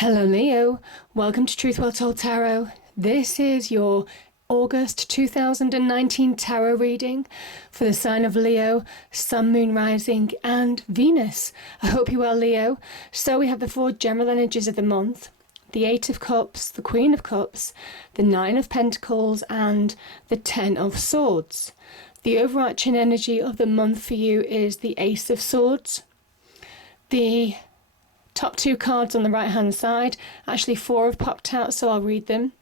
Hello Leo, welcome to Truth Well Told Tarot. This is your August 2019 tarot reading for the sign of Leo, Sun, Moon, Rising and Venus. I hope you're well, Leo. So we have the four general energies of the month, the Eight of Cups, the Queen of Cups, the Nine of Pentacles and the Ten of Swords. The overarching energy of the month for you is the Ace of Swords. The top two cards on the right hand side, actually four have popped out, so I'll read them,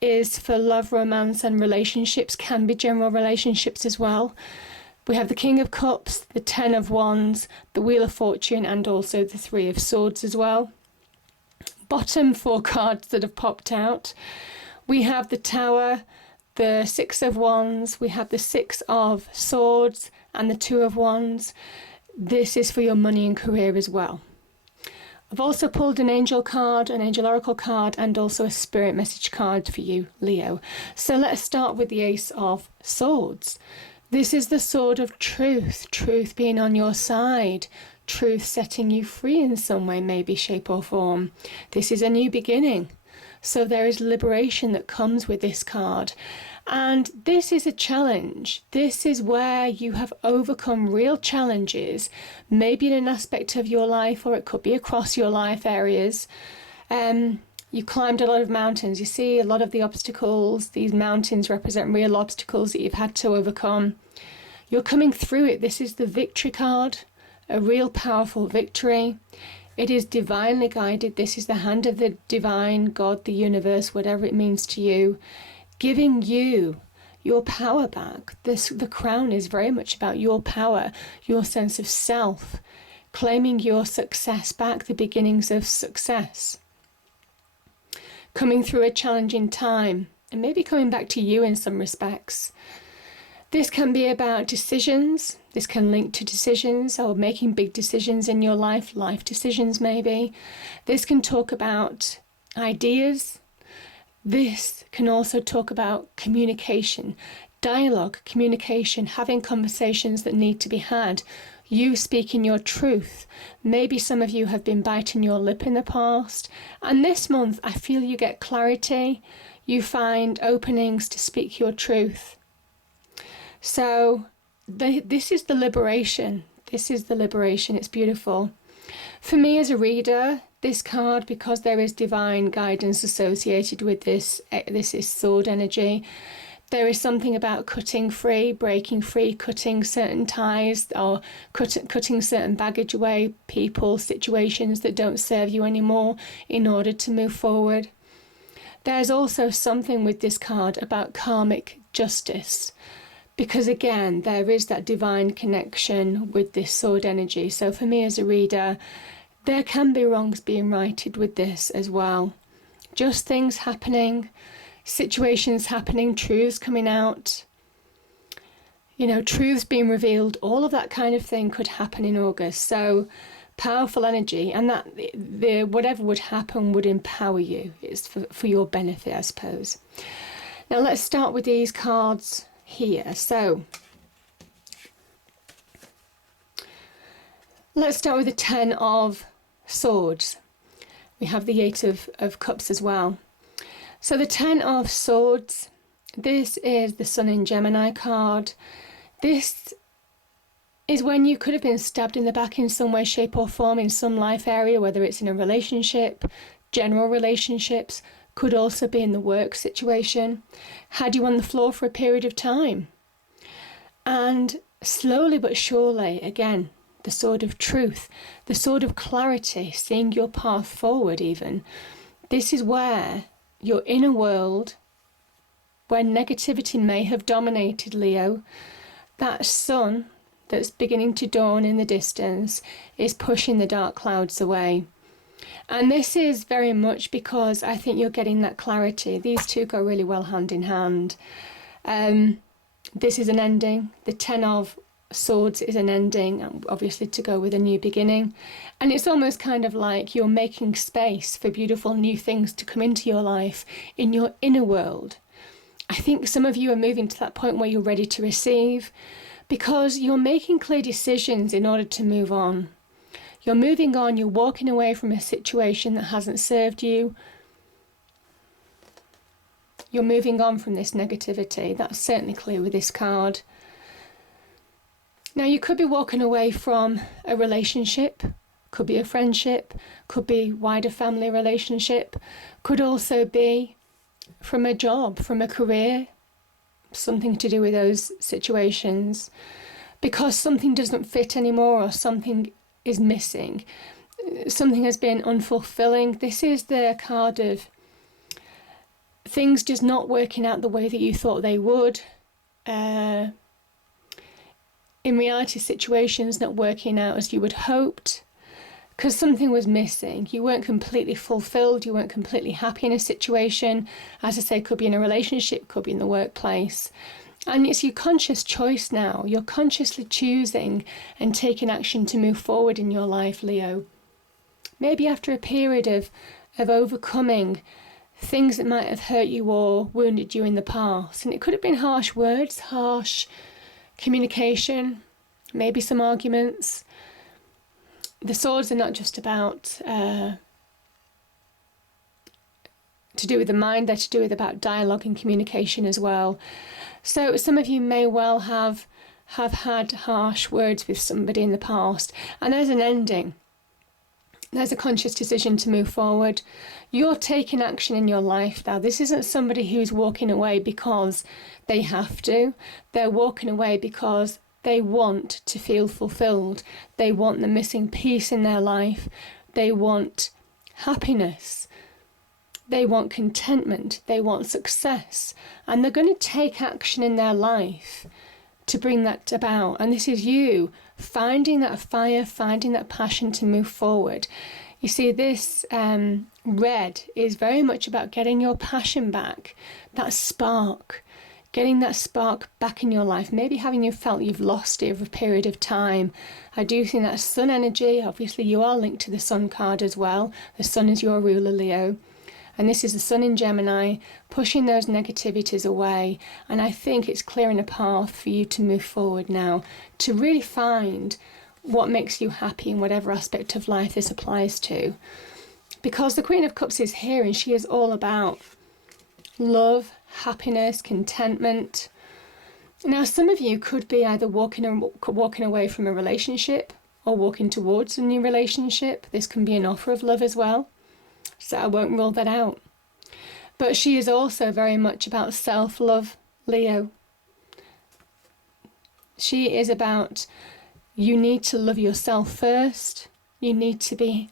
is for love, romance and relationships, can be general relationships as well. We have the King of Cups, the Ten of Wands, the Wheel of Fortune and also the Three of Swords as well. Bottom four cards that have popped out, we have the Tower, the Six of Wands, we have the Six of Swords and the Two of Wands. This is for your money and career as well. I've also pulled an angel card, an angel oracle card, and also a spirit message card for you, Leo. So let's start with the Ace of Swords. This is the sword of truth, truth being on your side, truth setting you free in some way, maybe shape or form. This is a new beginning. So there is liberation that comes with this card. And this is a challenge. This is where you have overcome real challenges, maybe in an aspect of your life, or it could be across your life areas. You climbed a lot of mountains. You see a lot of the obstacles. These mountains represent real obstacles that you've had to overcome. You're coming through it. This is the victory card, a real powerful victory. It is divinely guided. This is the hand of the divine, God, the universe, whatever it means to you, giving you your power back. The crown is very much about your power, your sense of self, claiming your success back, the beginnings of success. Coming through a challenging time and maybe coming back to you in some respects. This can be about decisions. This can link to decisions or making big decisions in your life decisions maybe. This can talk about ideas. This can also talk about communication, dialogue, communication, having conversations that need to be had, you speaking your truth. Maybe some of you have been biting your lip in the past, and this month I feel you get clarity, you find openings to speak your truth. So this is the liberation. This is the liberation. It's beautiful. For me as a reader, this card, because there is divine guidance associated with this is sword energy. There is something about cutting free, breaking free, cutting certain ties or cutting certain baggage away, people, situations that don't serve you anymore in order to move forward. There's also something with this card about karmic justice. Because again, there is that divine connection with this sword energy. So for me as a reader, there can be wrongs being righted with this as well. Just things happening, situations happening, truths coming out, truths being revealed, all of that kind of thing could happen in August. So powerful energy, and that whatever would happen would empower you. It's for your benefit, I suppose. Now let's start with these cards here. So let's start with the Ten of Swords. We have the Eight of Cups as well. So the Ten of Swords, this is the Sun in Gemini card. This is when you could have been stabbed in the back in some way, shape or form in some life area, whether it's in a relationship, general relationships, could also be in the work situation, had you on the floor for a period of time. And slowly but surely, again, the sword of truth, the sword of clarity, seeing your path forward even. This is where your inner world, where negativity may have dominated, Leo, that sun that's beginning to dawn in the distance is pushing the dark clouds away. And this is very much because I think you're getting that clarity. These two go really well hand in hand. This is an ending. The Ten of Swords is an ending, obviously to go with a new beginning. And it's almost kind of like you're making space for beautiful new things to come into your life in your inner world. I think some of you are moving to that point where you're ready to receive, because you're making clear decisions in order to move on. You're moving on, you're walking away from a situation that hasn't served you. You're moving on from this negativity. That's certainly clear with this card. Now, you could be walking away from a relationship, could be a friendship, could be wider family relationship, could also be from a job, from a career, something to do with those situations, because something doesn't fit anymore or something is missing. Something has been unfulfilling. This is the card of things just not working out the way that you thought they would. In reality, situations not working out as you would hoped because something was missing. You weren't completely fulfilled. You weren't completely happy in a situation. As I say, could be in a relationship, could be in the workplace. And it's your conscious choice now. You're consciously choosing and taking action to move forward in your life, Leo. Maybe after a period of overcoming things that might have hurt you or wounded you in the past. And it could have been harsh words, harsh communication, maybe some arguments. The swords are not just about to do with the mind, they're to do with about dialogue and communication as well. So some of you may well have had harsh words with somebody in the past, and there's an ending. There's a conscious decision to move forward. You're taking action in your life now. This isn't somebody who's walking away because they have to. They're walking away because they want to feel fulfilled. They want the missing piece in their life. They want happiness. They want contentment. They want success. And they're going to take action in their life to bring that about. And this is you finding that fire, finding that passion to move forward. You see, this red is very much about getting your passion back, that spark, getting that spark back in your life. Maybe having you felt you've lost it over a period of time. I do think that sun energy, obviously you are linked to the sun card as well. The sun is your ruler, Leo. And this is the sun in Gemini, pushing those negativities away. And I think it's clearing a path for you to move forward now, to really find what makes you happy in whatever aspect of life this applies to. Because the Queen of Cups is here and she is all about love, happiness, contentment. Now, some of you could be either walking away from a relationship or walking towards a new relationship. This can be an offer of love as well. So I won't rule that out. But she is also very much about self-love, Leo. She is about you need to love yourself first. You need to be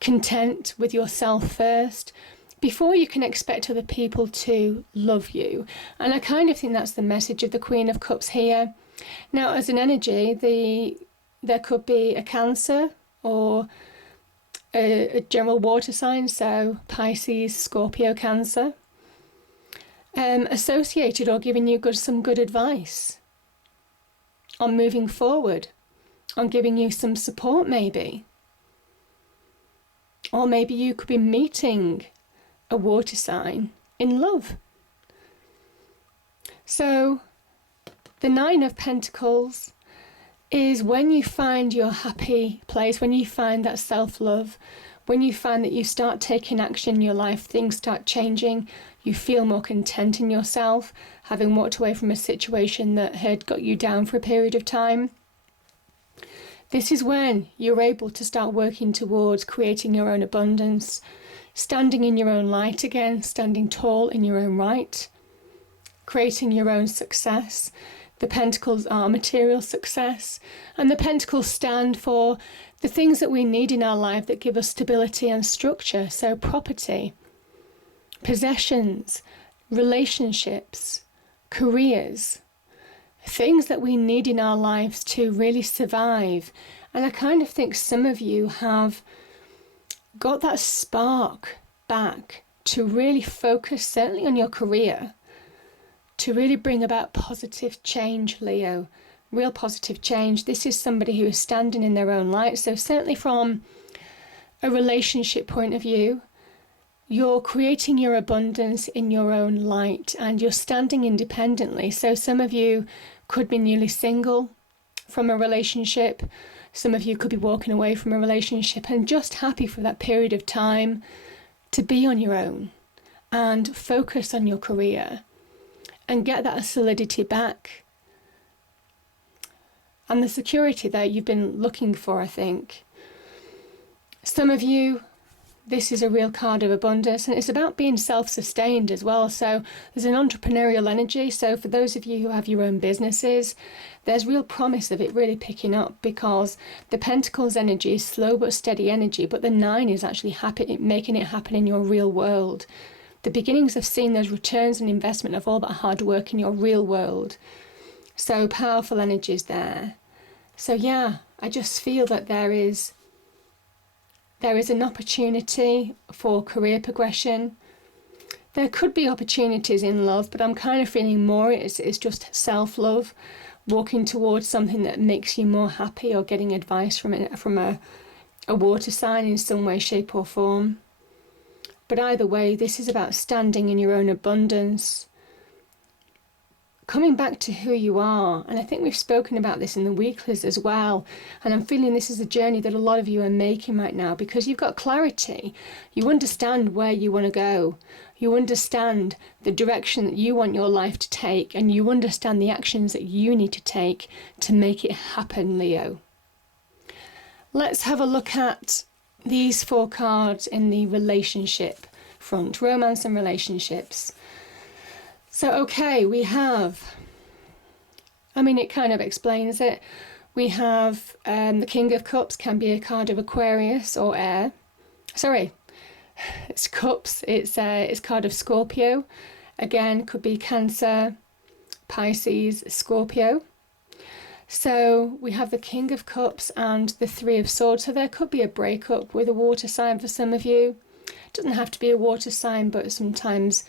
content with yourself first before you can expect other people to love you. And I kind of think that's the message of the Queen of Cups here. Now, as an energy, there could be a Cancer or a general water sign, so Pisces, Scorpio, Cancer, associated or giving you some good advice on moving forward, on giving you some support maybe. Or maybe you could be meeting a water sign in love. So the Nine of Pentacles is when you find your happy place, when you find that self-love, when you find that you start taking action in your life, things start changing, you feel more content in yourself, having walked away from a situation that had got you down for a period of time. This is when you're able to start working towards creating your own abundance, standing in your own light again, standing tall in your own right, creating your own success. The Pentacles are material success, and the Pentacles stand for the things that we need in our life that give us stability and structure. So property, possessions, relationships, careers, things that we need in our lives to really survive. And I kind of think some of you have got that spark back to really focus certainly on your career, to really bring about positive change, Leo, real positive change. This is somebody who is standing in their own light. So certainly from a relationship point of view, you're creating your abundance in your own light and you're standing independently. So some of you could be newly single from a relationship. Some of you could be walking away from a relationship and just happy for that period of time to be on your own and focus on your career and get that solidity back and the security that you've been looking for, I think. Some of you, this is a real card of abundance, and it's about being self-sustained as well. So there's an entrepreneurial energy. So for those of you who have your own businesses, there's real promise of it really picking up, because the Pentacles energy is slow but steady energy, but the 9 is actually making it happen in your real world. The beginnings of seeing those returns and investment of all that hard work in your real world. So powerful energies there. So yeah, I just feel that there is an opportunity for career progression. There could be opportunities in love, but I'm kind of feeling more it's just self-love, walking towards something that makes you more happy, or getting advice from a water sign in some way, shape or form. But either way, this is about standing in your own abundance, coming back to who you are. And I think we've spoken about this in the weeklies as well. And I'm feeling this is a journey that a lot of you are making right now, because you've got clarity. You understand where you want to go. You understand the direction that you want your life to take, and you understand the actions that you need to take to make it happen, Leo. Let's have a look at these 4 cards in the relationship front, romance and relationships. So, okay, we have, it kind of explains it. We have the King of Cups can be a card of Aquarius or air. Sorry, it's Cups. It's a card of Scorpio. Again, could be Cancer, Pisces, Scorpio. So we have the King of Cups and the 3 of Swords. So there could be a breakup with a water sign for some of you. It doesn't have to be a water sign, but sometimes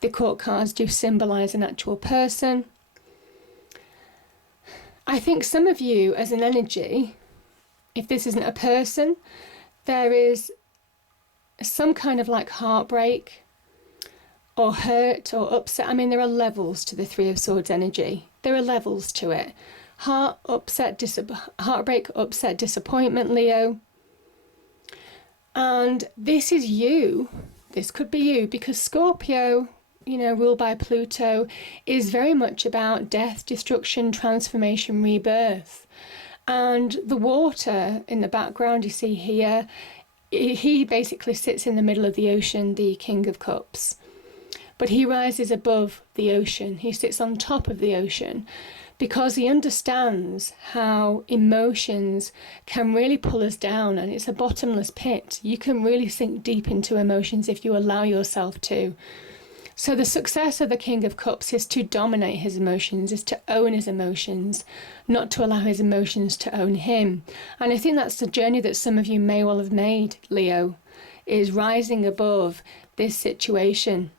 the court cards do symbolise an actual person. I think some of you as an energy, if this isn't a person, there is some kind of like heartbreak or hurt or upset. There are levels to the 3 of Swords energy. There are levels to it. Heartbreak, upset, disappointment, Leo. And this is you. This could be you, because Scorpio, ruled by Pluto, is very much about death, destruction, transformation, rebirth. And the water in the background you see here, he basically sits in the middle of the ocean, the King of Cups. But he rises above the ocean. He sits on top of the ocean, because he understands how emotions can really pull us down, and it's a bottomless pit. You can really sink deep into emotions if you allow yourself to. So the success of the King of Cups is to dominate his emotions, is to own his emotions, not to allow his emotions to own him. And I think that's the journey that some of you may well have made, Leo, is rising above this situation,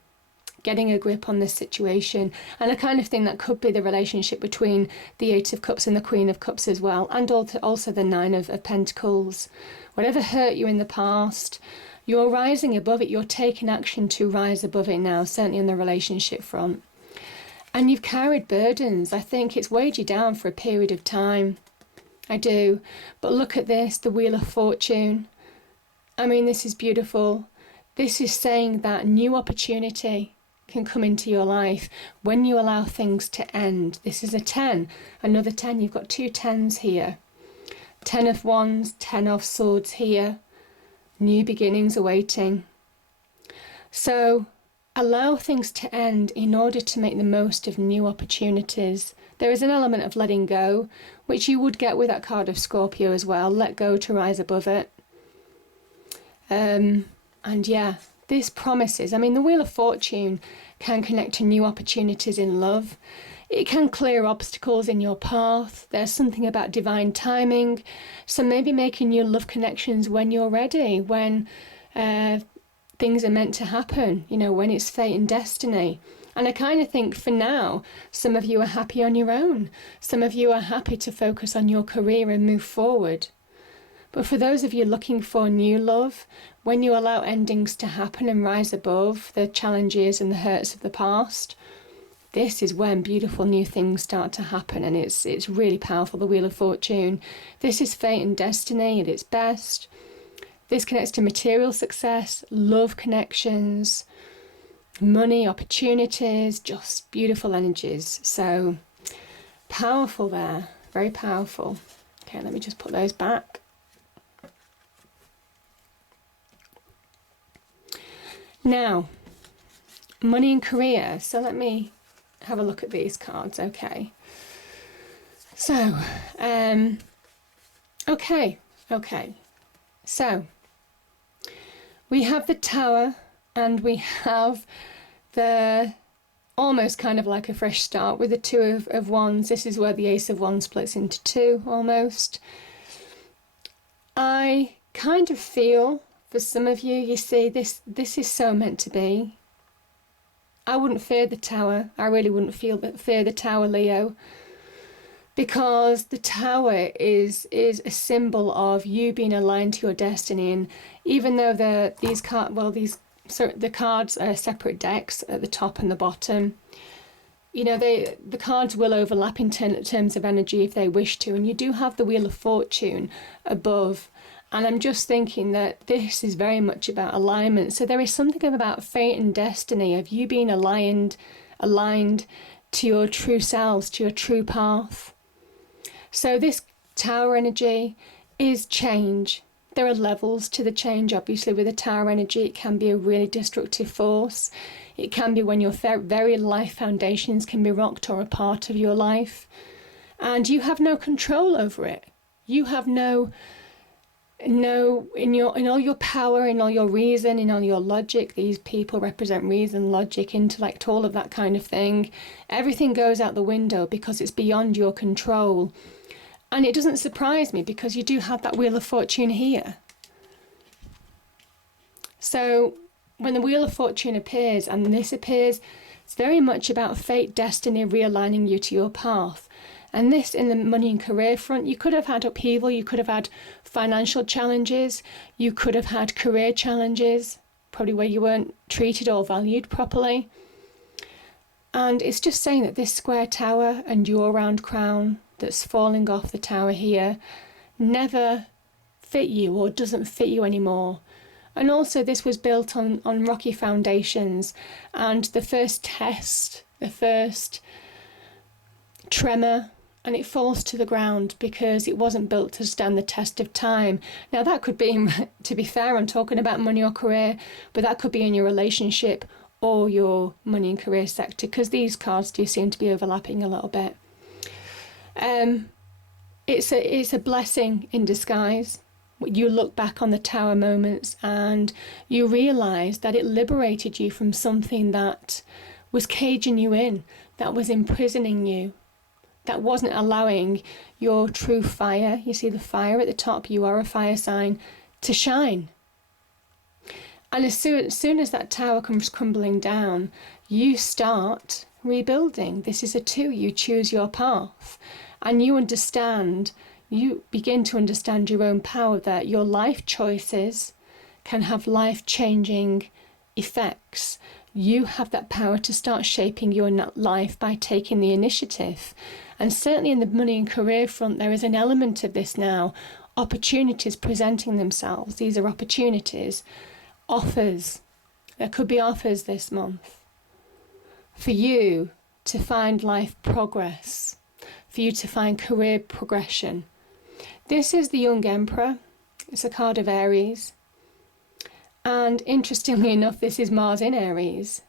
getting a grip on this situation. And I kind of think that could be the relationship between the 8 of Cups and the Queen of Cups as well, and also the 9 of Pentacles. Whatever hurt you in the past, you're rising above it. You're taking action to rise above it now, certainly on the relationship front. And you've carried burdens. I think it's weighed you down for a period of time. I do. But look at this, the Wheel of Fortune. This is beautiful. This is saying that new opportunity can come into your life when you allow things to end. This is a 10, another 10. You've got 2 10s here. 10 of Wands, 10 of Swords here. New beginnings awaiting. So allow things to end in order to make the most of new opportunities. There is an element of letting go, which you would get with that card of Scorpio as well. Let go to rise above it. And yeah, this promises. The Wheel of Fortune can connect to new opportunities in love. It can clear obstacles in your path. There's something about divine timing. So maybe making new love connections when you're ready, when things are meant to happen, when it's fate and destiny. And I kind of think for now, some of you are happy on your own. Some of you are happy to focus on your career and move forward. But for those of you looking for new love, when you allow endings to happen and rise above the challenges and the hurts of the past, this is when beautiful new things start to happen, and it's really powerful, the Wheel of Fortune. This is fate and destiny at its best. This connects to material success, love connections, money, opportunities, just beautiful energies. So powerful there, very powerful. Okay, let me just put those back. Now, money and career. So let me have a look at these cards. Okay. So, okay. So, we have the Tower, and we have the almost kind of like a fresh start with the Two of Wands. This is where the Ace of Wands splits into two almost. I kind of feel, for some of you, you see, this is so meant to be. I wouldn't fear the Tower. I really wouldn't fear the Tower, Leo, because the Tower is a symbol of you being aligned to your destiny. And even though the cards are separate decks at the top and the bottom, you know, the cards will overlap in terms of energy if they wish to, and you do have the Wheel of Fortune above. And I'm just thinking that this is very much about alignment. So there is something about fate and destiny, of you being aligned to your true selves, to your true path. So this Tower energy is change. There are levels to the change. Obviously, with the Tower energy, it can be a really destructive force. It can be when your very life foundations can be rocked or a part of your life, and you have no control over it. You have no in all your power, in all your reason, in all your logic. These people represent reason, logic, intellect, all of that kind of thing. Everything goes out the window because it's beyond your control. And it doesn't surprise me, because you do have that Wheel of Fortune here. So when the Wheel of Fortune appears, and this appears, it's very much about fate, destiny, realigning you to your path. And this, in the money and career front, you could have had upheaval, you could have had financial challenges, you could have had career challenges, probably where you weren't treated or valued properly. And it's just saying that this square tower and your round crown that's falling off the tower here never fit you, or doesn't fit you anymore. And also, this was built on rocky foundations, and the first test, the first tremor, and it falls to the ground because it wasn't built to stand the test of time. Now, that could be, to be fair, I'm talking about money or career, but that could be in your relationship or your money and career sector, because these cards do seem to be overlapping a little bit. It's a blessing in disguise. You look back on the Tower moments and you realise that it liberated you from something that was caging you in, that was imprisoning you, that wasn't allowing your true fire, you see the fire at the top, you are a fire sign, to shine. And as soon as that tower comes crumbling down, you start rebuilding. This is a two, you choose your path. And you begin to understand your own power, that your life choices can have life-changing effects. You have that power to start shaping your life by taking the initiative. And certainly in the money and career front, there is an element of this now. Opportunities presenting themselves. These are opportunities. Offers. There could be offers this month for you to find life progress, for you to find career progression. This is the Young Emperor. It's a card of Aries. And interestingly enough, this is Mars in Aries.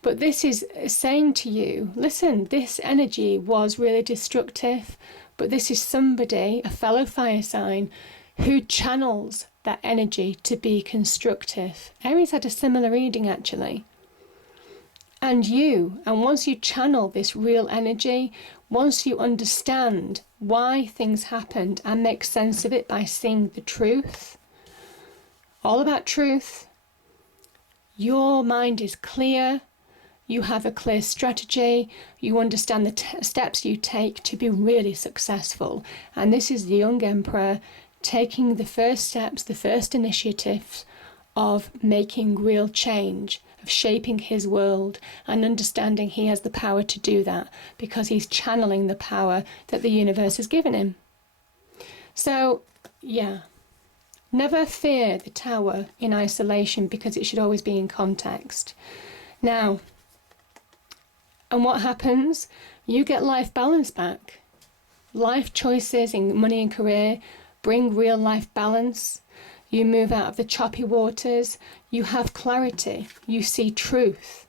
But this is saying to you, listen, this energy was really destructive, but this is somebody, a fellow fire sign, who channels that energy to be constructive. Aries had a similar reading, actually. And once you channel this real energy, once you understand why things happened and make sense of it by seeing the truth, all about truth, your mind is clear, you have a clear strategy, you understand the steps you take to be really successful. And this is the Young Emperor taking the first steps, the first initiatives of making real change, of shaping his world, and understanding he has the power to do that because he's channeling the power that the universe has given him. So, yeah, never fear the Tower in isolation because it should always be in context. Now, and what happens? You get life balance back. Life choices in money and career bring real life balance. You move out of the choppy waters. You have clarity. You see truth.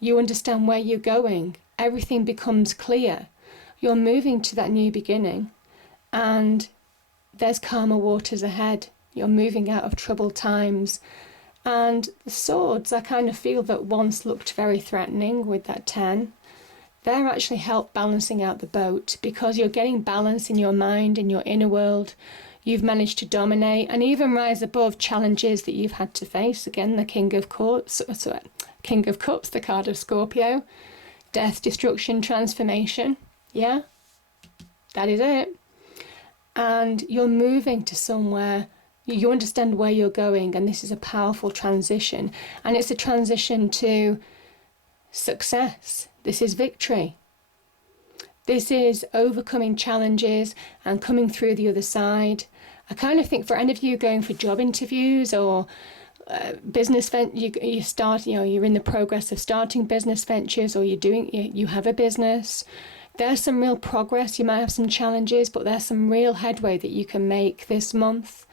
You understand where you're going. Everything becomes clear. You're moving to that new beginning. And there's calmer waters ahead. You're moving out of troubled times. And the swords, I kind of feel that once looked very threatening with that 10. They're actually help balancing out the boat because you're getting balance in your mind, in your inner world. You've managed to dominate and even rise above challenges that you've had to face. Again, the King of Cups, the card of Scorpio. Death, destruction, transformation. Yeah, that is it. And you're moving to somewhere. You understand where you're going, and this is a powerful transition. And it's a transition to success. This is victory. This is overcoming challenges and coming through the other side. I kind of think for any of you going for job interviews or business you start, you're in the progress of starting business ventures, or you have a business. There's some real progress. You might have some challenges, but there's some real headway that you can make this month.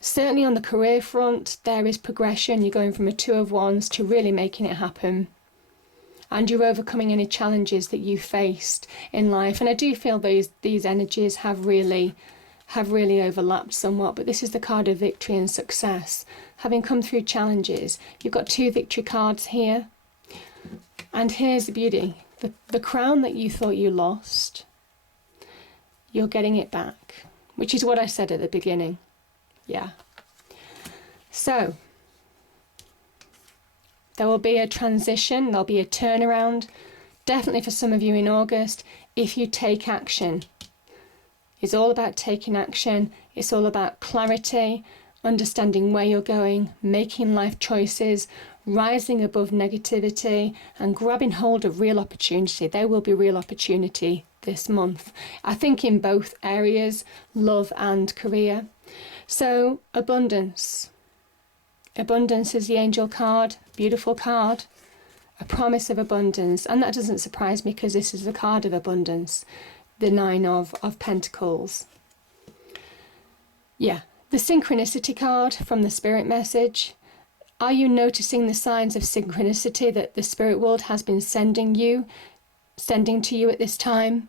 Certainly on the career front, there is progression. You're going from a 2 of Wands to really making it happen. And you're overcoming any challenges that you faced in life. And I do feel these energies have really overlapped somewhat. But this is the card of victory and success. Having come through challenges, you've got 2 victory cards here. And here's the beauty. The crown that you thought you lost, you're getting it back. Which is what I said at the beginning. Yeah. So, there will be a transition, there'll be a turnaround, definitely for some of you in August, if you take action. It's all about taking action. It's all about clarity, understanding where you're going, making life choices, rising above negativity, and grabbing hold of real opportunity. There will be real opportunity this month. I think in both areas, love and career. So, abundance. Abundance is the angel card, beautiful card, a promise of abundance. And that doesn't surprise me because this is the card of abundance, the 9 of Pentacles. Yeah, the synchronicity card from the spirit message. Are you noticing the signs of synchronicity that the spirit world has been sending to you at this time?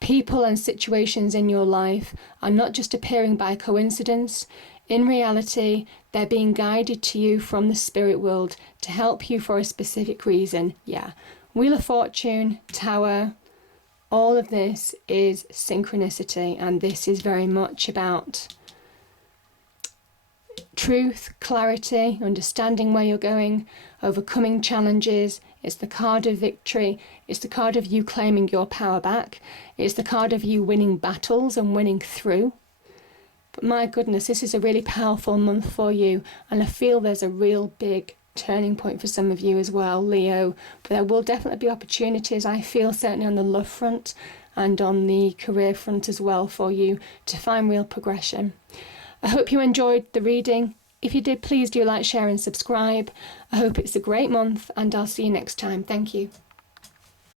People and situations in your life are not just appearing by coincidence. In reality, they're being guided to you from the spirit world to help you for a specific reason. Yeah, Wheel of Fortune, Tower, all of this is synchronicity, and this is very much about truth, clarity, understanding where you're going, overcoming challenges. It's the card of victory. It's the card of you claiming your power back. It's the card of you winning battles and winning through. But my goodness, this is a really powerful month for you. And I feel there's a real big turning point for some of you as well, Leo. But there will definitely be opportunities, I feel, certainly on the love front and on the career front as well for you to find real progression. I hope you enjoyed the reading. If you did, please do like, share and subscribe. I hope it's a great month and I'll see you next time. Thank you.